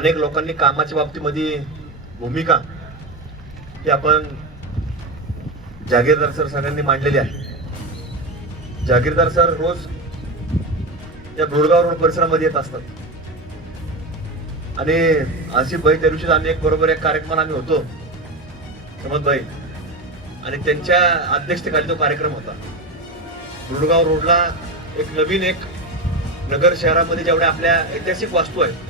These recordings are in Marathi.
अनेक लोकांनी कामाच्या बाबतीमध्ये भूमिका ही आपण जागीरदार सर सगळ्यांनी मांडलेली आहे. जागीरदार सर रोज या गुडगाव रोड परिसरामध्ये येत असतात. आणि आसिफ भाई त्या दिवशी आम्ही एक बरोबर एक कार्यक्रम आम्ही होतो. समज भाई. आणि त्यांच्या अध्यक्षतेखाली तो कार्यक्रम होता. गुडगाव रोडला एक नवीन एक नगर शहरामध्ये जेवढ्या आपल्या ऐतिहासिक वास्तू आहेत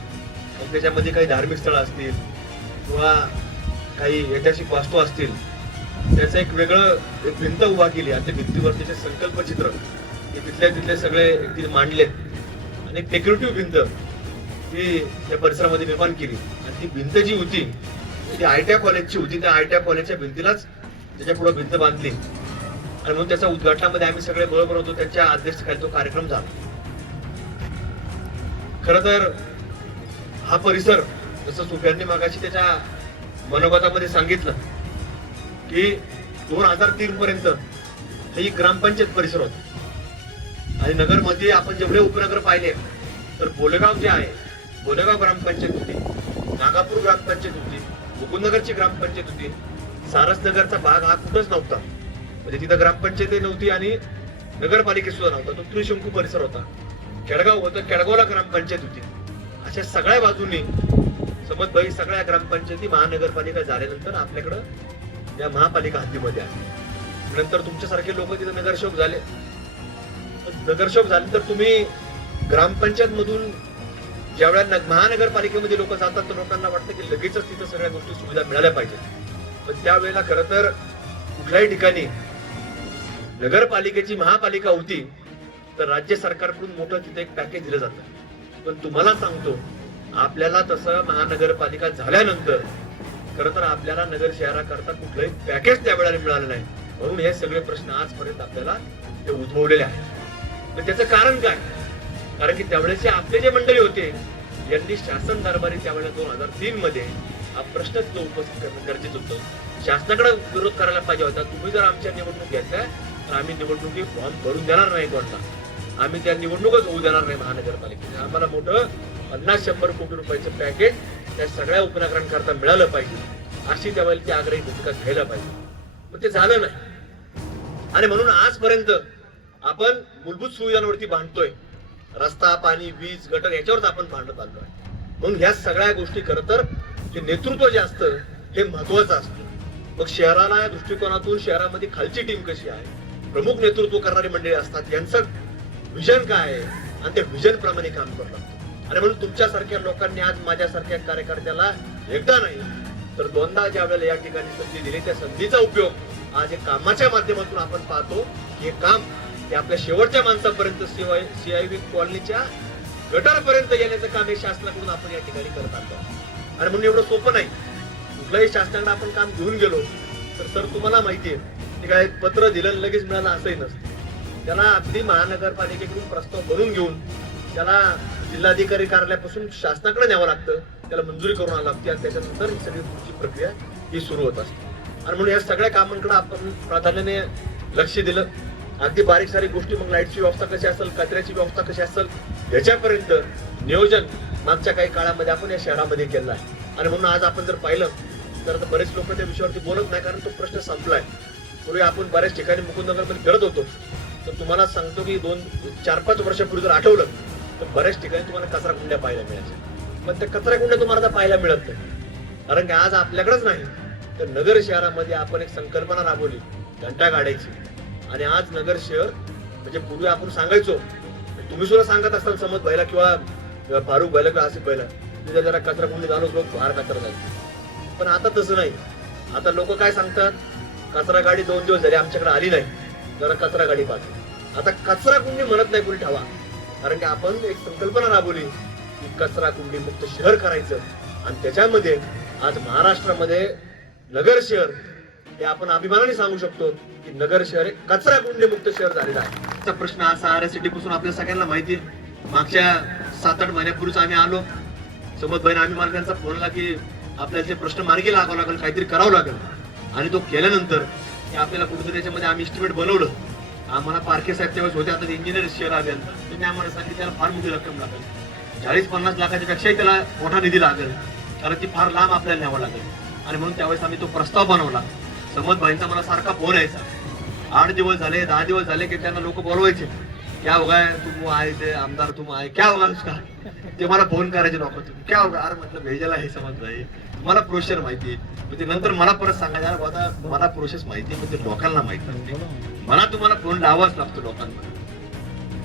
मग त्याच्यामध्ये काही धार्मिक स्थळं असतील किंवा काही ऐतिहासिक वास्तू असतील त्याचं एक वेगळं एक भिंत उभा केली आणि त्या भिंतीवर त्याचे संकल्पचित्र हे तिथल्या तिथले सगळे तिथे मांडलेत आणि एक डेकोरेटिव्ह भिंत ती त्या परिसरामध्ये निर्माण केली. आणि ती भिंत जी होती ती आयट्या कॉलेजची होती. त्या आयटीआय कॉलेजच्या भिंतीलाच त्याच्या पुढे भिंत बांधली. आणि म्हणून त्याच्या उद्घाटनामध्ये आम्ही सगळे बरोबर होतो. त्यांच्या अध्यक्षतेखाली तो कार्यक्रम झाला. खर तर हा परिसर जसं सुफ्यांनी मागाशी त्याच्या मनोगतामध्ये सांगितलं की दोन हजार तीन पर्यंत हे ग्रामपंचायत परिसर होता. आणि नगरमध्ये आपण जेवढे उपनगर पाहिले तर बोलेगाव जे आहे बोलेगाव ग्रामपंचायत होती नागापूर ग्रामपंचायत होती मुकुंदनगरची ग्रामपंचायत होती सारसनगरचा भाग हा कुठंच नव्हता. म्हणजे तिथं ग्रामपंचायतही नव्हती आणि नगरपालिकेसुद्धा नव्हता. तो त्रिशंकू परिसर होता. केडगाव होतं केडगावला ग्रामपंचायत होती. अशा सगळ्या बाजूनी समजबाई सगळ्या ग्रामपंचायती महानगरपालिका झाल्यानंतर आपल्याकडं या महापालिका हद्दीमध्ये आहे. नंतर तुमच्यासारखे लोक तिथं नगरसेवक झाले. नगरसेवक झाले तर तुम्ही ग्रामपंचायत मधून ज्यावेळेला महानगरपालिकेमध्ये लोक जातात तर लोकांना वाटतं की लगेचच तिथं सगळ्या गोष्टी सुविधा मिळाल्या पाहिजेत. पण त्यावेळेला खरं तर कुठल्याही ठिकाणी नगरपालिकेची महापालिका होती तर राज्य सरकारकडून मोठं तिथे एक पॅकेज दिलं जातं. पण तुम्हाला सांगतो आपल्याला तसं महानगरपालिका झाल्यानंतर खरं तर आपल्याला नगर शहराकरता कुठलंही पॅकेज त्यावेळेला मिळालं नाही. म्हणून हे सगळे प्रश्न आजपर्यंत आपल्याला ते उद्भवलेले आहेत. तर त्याचं कारण काय? कारण की त्यावेळेचे आपले जे मंडळी होते यांनी शासन दरबारी त्यावेळेला दोन हजार तीन मध्ये हा प्रश्नच उपस्थित करणं गरजेचं होतं. शासनाकडे विरोध करायला पाहिजे होता. तुम्ही जर आमच्या निवडणूक घेतल्या तर आम्ही निवडणुकी फॉर्म भरून देणार नाही कोणता आम्ही त्या निवडणूकच होऊ देणार नाही महानगरपालिकेने. आम्हाला मोठं पन्नास शंभर कोटी रुपयाचं पॅकेज त्या सगळ्या उपनगरांकरता मिळालं पाहिजे. अशी त्यावेळेला ती आग्रही भूमिका घ्यायला पाहिजे. पण ते झालं नाही. आणि म्हणून आजपर्यंत आपण मूलभूत सुविधांवरती बांधतोय रस्ता पाणी वीज गटर याच्यावरच आपण भांडत आलोय म्हणून ह्या सगळ्या गोष्टी खरं तर जे नेतृत्व जे असतं हे महत्वाचं असतं. मग शहराला या दृष्टिकोनातून शहरामध्ये खालची टीम कशी आहे? प्रमुख नेतृत्व करणारी मंडळी असतात. यांचं व्हिजन काय आहे? आणि त्या व्हिजन प्रमाणे काम करू लागतो. आणि म्हणून तुमच्यासारख्या लोकांनी आज माझ्यासारख्या कार्यकर्त्याला एकदा नाही तर दोनदा ज्या वेळेला या ठिकाणी संधी दिली त्या संधीचा उपयोग आज हे कामाच्या माध्यमातून आपण पाहतो हे काम हे आपल्या शेवटच्या माणसापर्यंत सीआयव्ही कॉलनीच्या गटारपर्यंत येण्याचं काम हे शासनाकडून आपण या ठिकाणी करत आहोत. आणि म्हणून एवढं सोपं नाही. कुठल्याही शासनाकडे आपण काम घेऊन गेलो तर सर तुम्हाला माहितीये की काय पत्र दिलं लगेच मिळालं असंही नसतं. त्याला अगदी महानगरपालिकेकडून प्रस्ताव बनवून घेऊन त्याला जिल्हाधिकारी कार्यालयापासून शासनाकडे न्यावं लागतं त्याला मंजुरी करून आणावं लागते आणि त्याच्यानंतर ही सगळी पुढची प्रक्रिया ही सुरू होत असते. आणि म्हणून या सगळ्या कामांकडे आपण प्राधान्याने लक्ष दिलं. अगदी बारीक सारीक गोष्टी मग लाईटची व्यवस्था कशी असेल कचऱ्याची व्यवस्था कशी असेल याच्यापर्यंत नियोजन मागच्या काही काळामध्ये आपण या शहरामध्ये केलं आहे. आणि म्हणून आज आपण जर पाहिलं तर आता बरेच लोक त्या विषयावरती बोलत नाही कारण तो प्रश्न संपलाय. पूर्वी आपण बऱ्याच ठिकाणी मुकुंदनगरमध्ये फिरत होतो. तर तुम्हाला सांगतो की दोन चार पाच वर्षापूर्वी जर आठवलं तर बऱ्याच ठिकाणी तुम्हाला कचरा कुंड्या पाहायला मिळायच्या. पण त्या कचरा कुंड्या तुम्हाला आता पाहायला मिळत नाही. कारण की आज आपल्याकडेच नाही. तर नगर शहरामध्ये आपण एक संकल्पना राबवली घंटा काढायची आणि आज नगर शहर म्हणजे पूर्वी आपण सांगायचो तुम्ही सुद्धा सांगत असाल समज बैला किंवा फारुख बैला किंवा आसिफ बैला तिथे जरा कचरा कुंडी झालो लोक फार कचरा जायचं पण आता तसं नाही. आता लोक काय सांगतात कचरा गाडी दोन दिवस झाली आमच्याकडे आली नाही. जरा कचरा गाडी पाहतो आता कचरा कुंडी म्हणत नाही कुणी ठेवा. कारण की आपण एक संकल्पना राबवली की कचरा कुंडी मुक्त शहर करायचं. आणि त्याच्यामध्ये आज महाराष्ट्रामध्ये नगर शहर हे आपण अभिमानाने सांगू शकतो की नगर शहर हे कचरा कुंडी मुक्त शहर झालेलं आहे. त्याचा प्रश्न असा आर एसपासून आपल्या सगळ्यांना माहिती आहे. मागच्या सात आठ महिन्यापूर्वीच आम्ही आलो. सोबत बहिणी आम्ही मला त्यांचा फोन आला की आपल्याला प्रश्न मार्गी लागावं लागेल काहीतरी करावं लागेल. आणि तो केल्यानंतर की आपल्याला कुठेतरी त्याच्यामध्ये आम्ही इस्टिमेट बनवलं. आम्हाला पारखे साहेब त्यावेळेस होते आता इंजिनियर शेअर अभियंता त्यांनी आम्हाला सांगितलं त्याला फार मोठी रक्कम लागेल. चाळीस पन्नास लाखाच्या पेक्षाही त्याला मोठा निधी लागेल. कारण ती फार लांब आपल्याला न्यावं लागेल. आणि म्हणून त्यावेळेस आम्ही तो प्रस्ताव बनवला. समज भाईंचा मला सारखा फोन यायचा आठ दिवस झाले दहा दिवस झाले की त्यांना लोक बोलवायचे. क्या होगा? है तुम आए थे आमदार तुम आए। क्या होगा उसका? ते मला फोन करायचे नको तुम्ही क्या होगा? अरे म्हटलं भेजायला हे समज नाही. मला प्रोसेस माहिती आहे. नंतर मला परत सांगायचं बाबा मला प्रोसेस माहिती आहे लोकांना माहीत नसते मला तुम्हाला फोन लावाच लागतो लोकांना.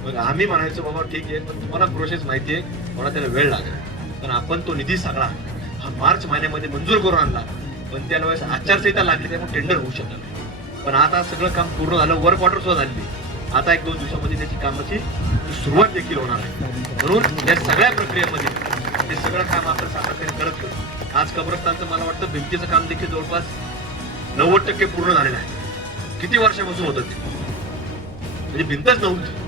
मग आम्ही म्हणायचो बाबा ठीक आहे पण तुम्हाला प्रोसेस माहिती आहे मला त्याला वेळ लागेल. पण आपण तो निधी सगळा हा मार्च महिन्यामध्ये मंजूर करून आणला. पण त्याला वेळेस आचारसंहिता लागली त्यामुळे टेंडर होऊ शकत नाही. पण आता सगळं काम पूर्ण झालं वर्क ऑर्डर सुद्धा झालेली आता एक दोन दिवसामध्ये त्याची कामाची सुरुवात देखील होणार आहे. म्हणून या सगळ्या प्रक्रियेमध्ये हे सगळं काम आपण सातत्याने करत आज कब्रस्तानचं मला वाटतं भिंतीचं काम देखील जवळपास नव्वद टक्के पूर्ण झालेलं आहे. किती वर्षापासून होतं ते? म्हणजे भिंतच नव्हती.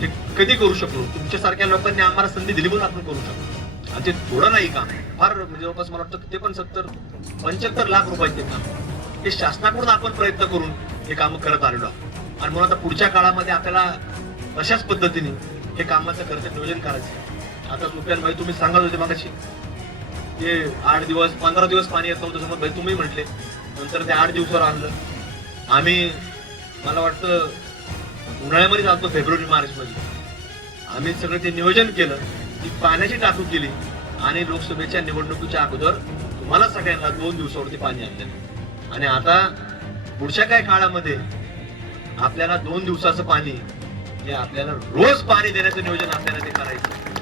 ते कधी करू शकलो? तुमच्यासारख्या लोकांनी आम्हाला संधी दिली म्हणून आपण करू शकतो आणि ते थोडं नाही काम फार म्हणजे जवळपास मला वाटतं ते पण सत्तर पंच्याहत्तर लाख रुपयाचे काम. हे शासनाकडून आपण प्रयत्न करून हे काम करत आलेलो आहोत. आणि म्हणून आता पुढच्या काळामध्ये आपल्याला अशाच पद्धतीने हे कामाचं खर्च नियोजन करायचं. आता सुफियान भाई तुम्ही सांगत होते मागाशी ते आठ दिवस पंधरा दिवस पाणी येत नव्हतं समज. भाई तुम्ही म्हटले. नंतर ते आठ दिवसावर आणलं. आम्ही मला वाटतं उन्हाळ्यामध्ये जातो फेब्रुवारी मार्चमध्ये. आम्ही सगळं ते नियोजन केलं. ती पाण्याची टाकू केली. आणि लोकसभेच्या निवडणुकीच्या अगोदर तुम्हाला सगळ्यांना दोन दिवसावरती पाणी आणलं. आणि आता पुढच्या काय काळामध्ये आपल्याला दोन दिवसाचं पाणी हे आपल्याला रोज पाणी देण्याचं नियोजन आपल्याला ते करायचं.